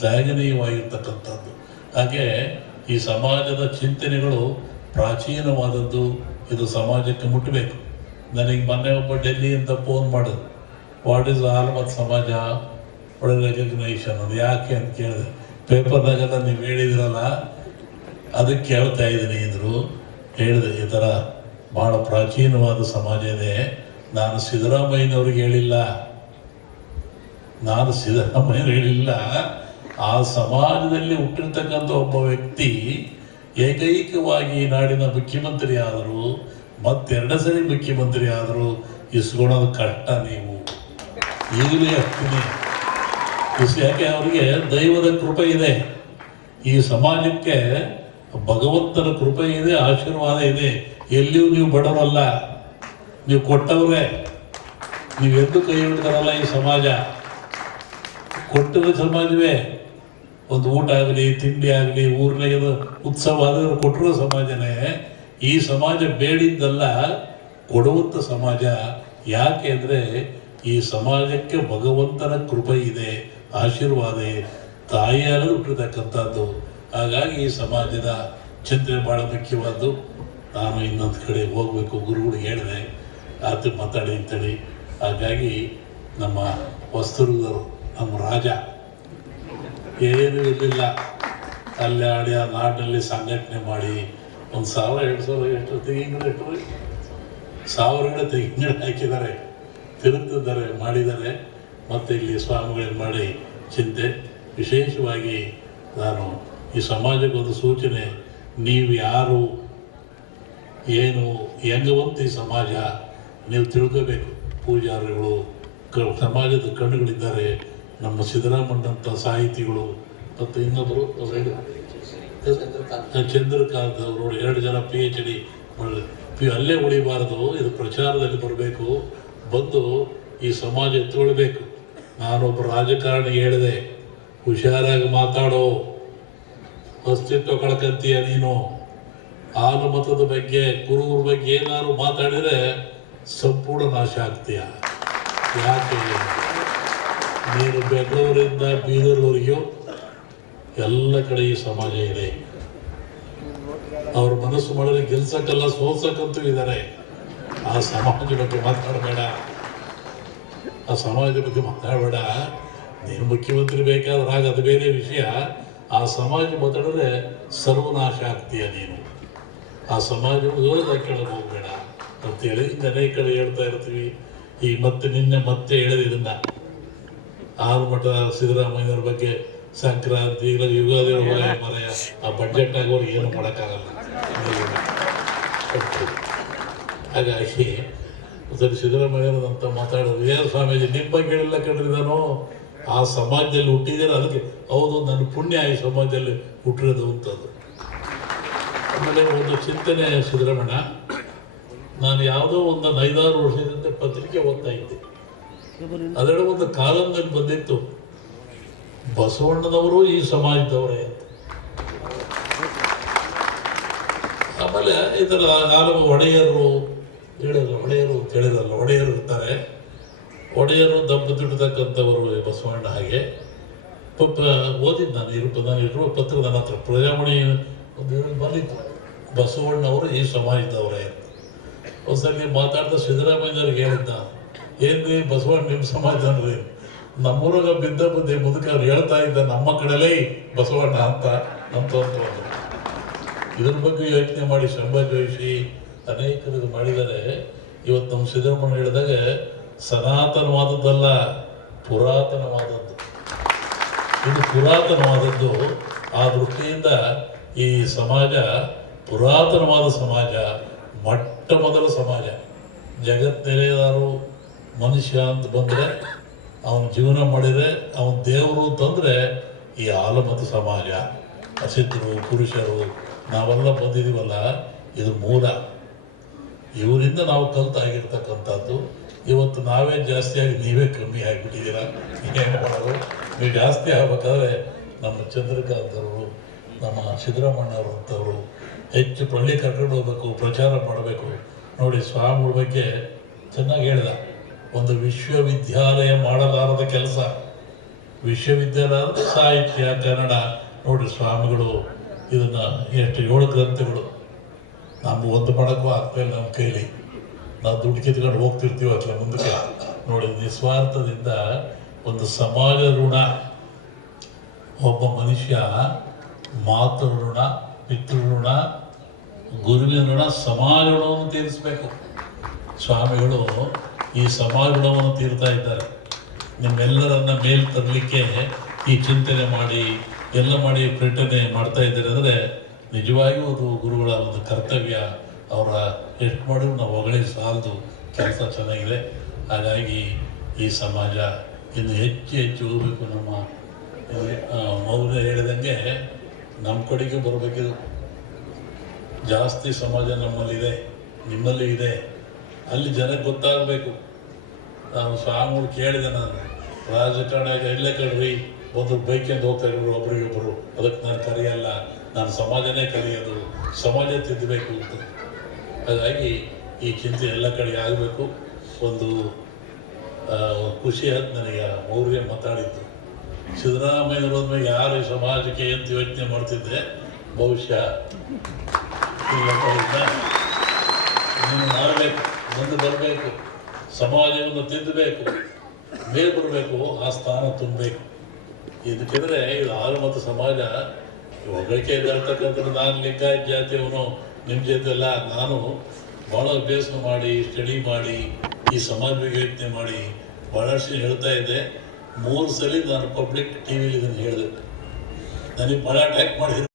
ಶ್ಲಾಘನೀಯವಾಗಿರ್ತಕ್ಕಂಥದ್ದು. ಹಾಗೆ ಈ ಸಮಾಜದ ಚಿಂತನೆಗಳು ಪ್ರಾಚೀನವಾದದ್ದು. ಇದು ಸಮಾಜಕ್ಕೆ ಮುಟ್ಟಬೇಕು. ನನಗೆ ಮೊನ್ನೆ ಒಬ್ಬ ಡೆಲ್ಲಿಯಿಂದ ಫೋನ್ ಮಾಡೋದು, ವಾಟ್ ಈಸ್ ಆಲ್ಮತ್ ಸಮಾಜ ಒಳ್ಳೆ ರೆಕಗ್ನೈಷನ್, ಅದು ಯಾಕೆ ಅಂತ ಕೇಳಿದೆ. ಪೇಪರ್ನಾಗೆಲ್ಲ ನೀವು ಹೇಳಿದಿರಲ್ಲ ಅದಕ್ಕೆ ಕೇಳ್ತಾ ಇದ್ದೀನಿ ಅಂದರು. ಹೇಳಿದೆ ಈ ಥರ ಭಾಳ ಪ್ರಾಚೀನವಾದ ಸಮಾಜ ಇದೆ. ನಾನು ಸಿದ್ದರಾಮಯ್ಯನವ್ರಿಗೆ ಹೇಳಿಲ್ಲ, ಆ ಸಮಾಜದಲ್ಲಿ ಹುಟ್ಟಿರ್ತಕ್ಕಂಥ ಒಬ್ಬ ವ್ಯಕ್ತಿ ಏಕೈಕವಾಗಿ ನಾಡಿನ ಮುಖ್ಯಮಂತ್ರಿ ಆದರು, ಮತ್ತೆರಡು ಸರಿ ಮುಖ್ಯಮಂತ್ರಿ ಆದರು. ಇಸ್ಕೊಳೋದು ಕಷ್ಟ. ನೀವು ಈಗಲೇ ಆಗ್ತೀನಿ ಯಾಕೆ ಅವರಿಗೆ ದೈವದ ಕೃಪೆ ಇದೆ, ಈ ಸಮಾಜಕ್ಕೆ ಭಗವಂತನ ಕೃಪೆ ಇದೆ, ಆಶೀರ್ವಾದ ಇದೆ. ಎಲ್ಲಿಯೂ ನೀವು ಬಡವರಲ್ಲ, ನೀವು ಕೊಟ್ಟವ್ರೆ. ನೀವೆಂದು ಕೈ ಹಿಡಿದಾರಲ್ಲ, ಈ ಸಮಾಜ ಕೊಟ್ಟಿರೋ ಸಮಾಜವೇ. ಒಂದು ಊಟ ಆಗಲಿ ತಿಂಡಿ ಆಗಲಿ ಊರಿನಾಗ ಉತ್ಸವ ಆದರೂ ಕೊಟ್ಟಿರೋ ಸಮಾಜನೇ. ಈ ಸಮಾಜ ಬೇಡಿದ್ದಲ್ಲ, ಕೊಡುವಂಥ ಸಮಾಜ. ಯಾಕೆ ಅಂದರೆ ಈ ಸಮಾಜಕ್ಕೆ ಭಗವಂತನ ಕೃಪೆ ಇದೆ, ಆಶೀರ್ವಾದ, ತಾಯಿಯಾಗಿ ಹುಟ್ಟಿರ್ತಕ್ಕಂಥದ್ದು. ಹಾಗಾಗಿ ಈ ಸಮಾಜದ ಚಿಂತನೆ ಭಾಳ ಮುಖ್ಯವಾದ್ದು. ನಾನು ಇನ್ನೊಂದು ಕಡೆ ಹೋಗಬೇಕು, ಗುರುಗಳಿಗೆ ಹೇಳಿದೆ, ಆತ ಮಾತಾಡಿ ಅಂತೇಳಿ. ಹಾಗಾಗಿ ನಮ್ಮ ವಸ್ತುರ್ಗರು, ನಮ್ಮ ರಾಜ ಏನೂ ಇರಲಿಲ್ಲ, ಅಲ್ಲಿ ಆಡಿ ಆ ನಾಡಿನಲ್ಲಿ ಸಂಘಟನೆ ಮಾಡಿ 1,000 2,000 ಎಷ್ಟು ತೆಂಗಿನ ಗಿಡ 1,000 ಗಿಡ ತೆಂಗಿನ ಗಿಡ ಹಾಕಿದ್ದಾರೆ, ತಿರುಗ್ತಿದ್ದಾರೆ, ಮಾಡಿದ್ದಾರೆ. ಮತ್ತು ಇಲ್ಲಿ ಸ್ವಾಮಿಗಳನ್ನು ಮಾಡಿ ಚಿಂತೆ. ವಿಶೇಷವಾಗಿ ನಾನು ಈ ಸಮಾಜಕ್ಕೊಂದು ಸೂಚನೆ, ನೀವು ಯಾರು ಏನು ಹೆಂಗವಂತ ಈ ಸಮಾಜ ನೀವು ತಿಳ್ಕೋಬೇಕು. ಪೂಜಾರಿಗಳು, ಸಮಾಜದ ಕಣ್ಣುಗಳಿದ್ದಾರೆ. ನಮ್ಮ ಸಿದ್ದರಾಮಣ್ಣಂಥ ಸಾಹಿತಿಗಳು ಮತ್ತು ಇನ್ನೊಬ್ಬರು ಚಂದ್ರಕಾಂತ್ ಅವರು 2 ಜನ PhD ಅಲ್ಲೇ ಉಳಿಬಾರದು, ಇದು ಪ್ರಚಾರದಲ್ಲಿ ಬರಬೇಕು, ಬಂದು ಈ ಸಮಾಜ ಎತ್ಕೊಳ್ಬೇಕು. ನಾನೊಬ್ಬ ರಾಜಕಾರಣಿ ಹೇಳಿದೆ, ಹುಷಾರಾಗಿ ಮಾತಾಡೋ, ಅಸ್ತಿತ್ವ ಕಳ್ಕಂತೀಯ ನೀನು. ಹಾಲು ಮತದ ಬಗ್ಗೆ, ಕುರುಬರ ಬಗ್ಗೆ ಏನಾದ್ರು ಮಾತಾಡಿದರೆ ಸಂಪೂರ್ಣ ನಾಶ ಆಗ್ತೀಯ. ಯಾಕೆ ನೀನು ಬೆಂಗಳೂರಿಂದ ಬೀದರ್ವರೆಗೂ ಎಲ್ಲ ಕಡೆ ಈ ಸಮಾಜ ಇದೆ. ಅವ್ರ ಮನಸ್ಸು ಮಾಡಿದ್ರೆ ಗೆಲ್ಸಕ್ಕಲ್ಲ, ಸೋಲ್ಸಕ್ಕಂತೂ ಇದ್ದಾರೆ. ಆ ಸಮಾಜ ಬಗ್ಗೆ ಮಾತಾಡಬೇಡ, ಆ ಸಮಾಜದ ಬಗ್ಗೆ ಮಾತಾಡಬೇಡ. ನೀನು ಮುಖ್ಯಮಂತ್ರಿ ಬೇಕಾದ್ರೆ ಆಗ ಅದು ಬೇರೆ ವಿಷಯ. ಆ ಸಮಾಜ ಮಾತಾಡಿದ್ರೆ ಸರ್ವನಾಶ ಆಗ್ತೀಯ ನೀನು. ಆ ಸಮಾಜವನ್ನು ಓದ ಕೇಳಕ್ಕೆ ಹೋಗಬೇಡ ಅಂತೇಳಿ ಅನೇಕ ಕಡೆ ಹೇಳ್ತಾ ಇರ್ತೀವಿ. ಈಗ ಮತ್ತೆ ಹೇಳಿದ ಇದನ್ನ ಆಲ್ಮಠ ಸಿದ್ದರಾಮಯ್ಯವ್ರ ಬಗ್ಗೆ ಸಂಕ್ರಾಂತಿ ಯುಗಾದಿ ಮರೆಯ ಆ ಬಡ್ಜೆಟ್ ಆಗೋರಿಗೆ ಏನು ಮಾಡೋಕ್ಕಾಗಲ್ಲ. ಹಾಗಾಗಿ ಸರಿ ಸಿದ್ದರಾಮಯ್ಯವ್ರಂತ ಮಾತಾಡೋದು, ಏ ಸ್ವಾಮೀಜಿ ನಿಮ್ಮ ಬಗ್ಗೆ ಹೇಳಿಲ್ಲ ಕಂಡ್ರಿ, ನಾನು ಆ ಸಮಾಜದಲ್ಲಿ ಹುಟ್ಟಿದ್ದೀರ, ಅದಕ್ಕೆ ಹೌದು ನನ್ನ ಪುಣ್ಯ ಈ ಸಮಾಜದಲ್ಲಿ ಹುಟ್ಟಿರೋದು ಅಂತದ್ದು. ಆಮೇಲೆ ಒಂದು ಚಿಂತನೆ ಸಿದ್ದರಾಮಣ್ಣ, ನಾನು ಯಾವುದೋ ಒಂದು 5-6 ವರ್ಷದಿಂದ ಪತ್ರಿಕೆ ಓದ್ತಾ ಇದ್ದೆ. ಅದರ ಒಂದು ಕಾಲಂದಲ್ಲಿ ಬಂದಿತ್ತು, ಬಸವಣ್ಣನವರು ಈ ಸಮಾಜದವರೇ ಅಂತ. ಆಮೇಲೆ ಇದರ ಹಲವು ಒಡೆಯರು ಒಡೆಯರು ಇರ್ತಾರೆ. ಒಡೆಯರು ದಬ್ಬು ದುಡ್ತಕ್ಕಂಥವರು ಬಸವಣ್ಣ. ಹಾಗೆ ಓದಿದ್ದು ನಾನು ಇರುವ ಪತ್ರ ನನ್ನ ಹತ್ರ ಪ್ರಜಾಮಣಿ ಒಂದು ಬಂದಿತ್ತು, ಬಸವಣ್ಣವರು ಈ ಸಮಾಜದವರೇ ಅಂತ. ಒಂದ್ಸರಿ ಮಾತಾಡ್ದ ಸಿದ್ದರಾಮಯ್ಯವ್ರಿಗೆ ಹೇಳಿದ್ದ, ಏನ್ರಿ ಬಸವಣ್ಣ ನಿಮ್ಮ ಸಮಾಜದವ್ರಿ? ನಮ್ಮೂರಾಗ ಬಿದ್ದ ಬುದ್ಧಿ ಮುದುಕ ಹೇಳ್ತಾ ಇದ್ದ, ನಮ್ಮ ಕಡೆಲೇ ಬಸವಣ್ಣ ಅಂತ ಅಂತಂದ್ರು. ಇದ್ರ ಬಗ್ಗೆ ಯೋಚನೆ ಮಾಡಿ ಶ್ರಮ ಜೋಯಿಸಿ ಅನೇಕರು ಇದು ಮಾಡಿದ್ದಾರೆ. ಇವತ್ತು ನಮ್ಮ ಸಿದ್ದರಾಮಯ್ಯ ಹೇಳಿದಾಗ ಸನಾತನವಾದದ್ದಲ್ಲ, ಪುರಾತನವಾದದ್ದು. ಇದು ಪುರಾತನವಾದದ್ದು. ಆ ದೃಷ್ಟಿಯಿಂದ ಈ ಸಮಾಜ ಪುರಾತನವಾದ ಸಮಾಜ, ಮೊಟ್ಟ ಮೊದಲ ಸಮಾಜ. ಜಗತ್ತಿನೇದಾರು ಮನುಷ್ಯ ಅಂತ ಬಂದರೆ, ಅವನ ಜೀವನ ಮಾಡಿದರೆ ಅವನ ದೇವರು ಅಂತಂದರೆ ಈ ಆಲಮತ ಸಮಾಜ. ಹಸಿದ್ರು ಪುರುಷರು ನಾವೆಲ್ಲ ಬಂದಿದ್ದೀವಲ್ಲ, ಇದು ಮೂಲ. ಇವರಿಂದ ನಾವು ಕಲ್ತಾಗಿರ್ತಕ್ಕಂಥದ್ದು. ಇವತ್ತು ನಾವೇ ಜಾಸ್ತಿಯಾಗಿ ನೀವೇ ಕಮ್ಮಿ ಆಗಿಬಿಟ್ಟಿದ್ದೀರಾ. ಏನು ಮಾಡೋದು? ನೀವು ಜಾಸ್ತಿ ಆಗ್ಬೇಕಾದ್ರೆ ನಮ್ಮ ಚಂದ್ರಕಾಂತ್ ಅವರು, ನಮ್ಮ ಸಿದ್ದರಾಮಣ್ಣವರು ಅಂತವರು ಹೆಚ್ಚು ಪಳ್ಳಿ ಕರ್ಕೊಂಡು ಹೋಗ್ಬೇಕು, ಪ್ರಚಾರ ಮಾಡಬೇಕು. ನೋಡಿ, ಸ್ವಾಮಿಗಳ ಬಗ್ಗೆ ಚೆನ್ನಾಗಿ ಹೇಳ್ದ, ಒಂದು ವಿಶ್ವವಿದ್ಯಾಲಯ ಮಾಡಲಾರದ ಕೆಲಸ ವಿಶ್ವವಿದ್ಯಾಲಯ ಸಾಹಿತ್ಯ ಕನ್ನಡ ನೋಡಿ ಸ್ವಾಮಿಗಳು ಇದನ್ನು ಎಷ್ಟು 7 ಗ್ರಂಥಗಳು ನಮ್ಮ ಒಂದು ಮಾಡೋಕ್ಕೂ ಆಗ್ತಾಯಿಲ್ಲ ನಮ್ಮ ಕೈಲಿ. ನಾವು ದುಡ್ಡು ಕಿತ್ಕೊಂಡು ಹೋಗ್ತಿರ್ತೀವಿ ಅಥವಾ ಮುಂದಕ್ಕೆ ನೋಡಿ ನಿಸ್ವಾರ್ಥದಿಂದ ಒಂದು ಸಮಾಜ ಋಣ. ಒಬ್ಬ ಮನುಷ್ಯ ಮಾತೃ ಋಣ, ಪಿತೃ ಋಣ, ಗುರುವಿನ ಋಣ, ಸಮಾಜ ಋಣವನ್ನು ತೀರಿಸಬೇಕು. ಸ್ವಾಮಿಗಳು ಈ ಸಮಾಜ ಋಣವನ್ನು ತೀರ್ತಾ ಇದ್ದಾರೆ. ನಿಮ್ಮೆಲ್ಲರನ್ನ ಮೇಲ್ ತರಲಿಕ್ಕೆ ಈ ಚಿಂತನೆ ಮಾಡಿ ಎಲ್ಲ ಮಾಡಿ ಪ್ರೇರಣೆ ಮಾಡ್ತಾ ಇದ್ದಾರೆ ಅಂದರೆ ನಿಜವಾಗಿಯೂ ಅದು ಗುರುಗಳ ಒಂದು ಕರ್ತವ್ಯ. ಅವರ ಎಷ್ಟು ಮಾಡಿದ್ರು ನಾವು ಹೊಗಳಿ ಸಾಲದು, ಕೆಲಸ ಚೆನ್ನಾಗಿದೆ. ಹಾಗಾಗಿ ಈ ಸಮಾಜ ಇನ್ನು ಹೆಚ್ಚು ಹೆಚ್ಚು ಹೋಗಬೇಕು. ನಮ್ಮ ಮೌಲ್ಯ ಹೇಳಿದಂಗೆ ನಮ್ಮ ಕಡೆಗೆ ಬರಬೇಕಿದು. ಜಾಸ್ತಿ ಸಮಾಜ ನಮ್ಮಲ್ಲಿದೆ, ನಿಮ್ಮಲ್ಲಿ ಇದೆ. ಅಲ್ಲಿ ಜನಕ್ಕೆ ಗೊತ್ತಾಗಬೇಕು. ನಾನು ಸ್ವಾಮಿಗಳು ಕೇಳಿದೆ, ನಾನು ರಾಜಕಾರಣ ಎಲ್ಲೇ ಕಡ್ರಿ ಒಂದು ಬೈಕಿಂದ ಹೋಗ್ತಾ ಇರೋರು ಒಬ್ರಿಗೊಬ್ಬರು, ಅದಕ್ಕೆ ನಾನು ಕರೆಯಲ್ಲ, ನಾನು ಸಮಾಜನೇ ಕರೆಯೋದು, ಸಮಾಜ ತಿದ್ದಬೇಕು ಅಂತ. ಹಾಗಾಗಿ ಈ ಚಿಂತೆ ಎಲ್ಲ ಕಡೆ ಆಗಬೇಕು. ಒಂದು ಖುಷಿ ಆಯ್ತು ನನಗೆ ಮೌರ್ಯ ಮಾತಾಡಿದ್ದು. ಸಿದ್ದರಾಮಯ್ಯ ಇರೋದ್ಮೇಲೆ ಯಾರು ಈ ಸಮಾಜಕ್ಕೆ ಅಂತ ಯೋಚನೆ ಮಾಡ್ತಿದ್ದೆ, ಬಹುಶಃ ನೀನು ಮಾಡಬೇಕು, ಮುಂದೆ ಬರಬೇಕು, ಸಮಾಜವನ್ನು ತಿದ್ದಬೇಕು, ಮೇಲೆ ಬರಬೇಕು, ಆ ಸ್ಥಾನ ತುಂಬಬೇಕು. ಇದಕ್ಕೆಂದರೆ ಇದು ಆರು ಮತ್ತು ಸಮಾಜ ಹೊಗಳಿಕೆ ಇದ್ದಾಳ್ತಕ್ಕಂಥದ್ದು. ನಾನು ಲಿಂಗಾಯತ್ ಜಾತಿಯವನು, ನಿಮ್ಮ ಜೊತೆ ಎಲ್ಲ ನಾನು ಭಾಳ ಅಭ್ಯಾಸ ಮಾಡಿ ಸ್ಟಡಿ ಮಾಡಿ ಈ ಸಮಾಜ ಬಗ್ಗೆ ಯೋಚನೆ ಮಾಡಿ ಭಾಳಷ್ಟು ಹೇಳ್ತಾ ಇದ್ದೆ. 3 ಸಲ ನಾನು ಪಬ್ಲಿಕ್ ಟಿ ವಿಲಿ ಇದನ್ನು ಹೇಳಿದೆ. ನನಗೆ ಭಾಳ ಅಟ್ಯಾಕ್ ಮಾಡಿದ್ರು.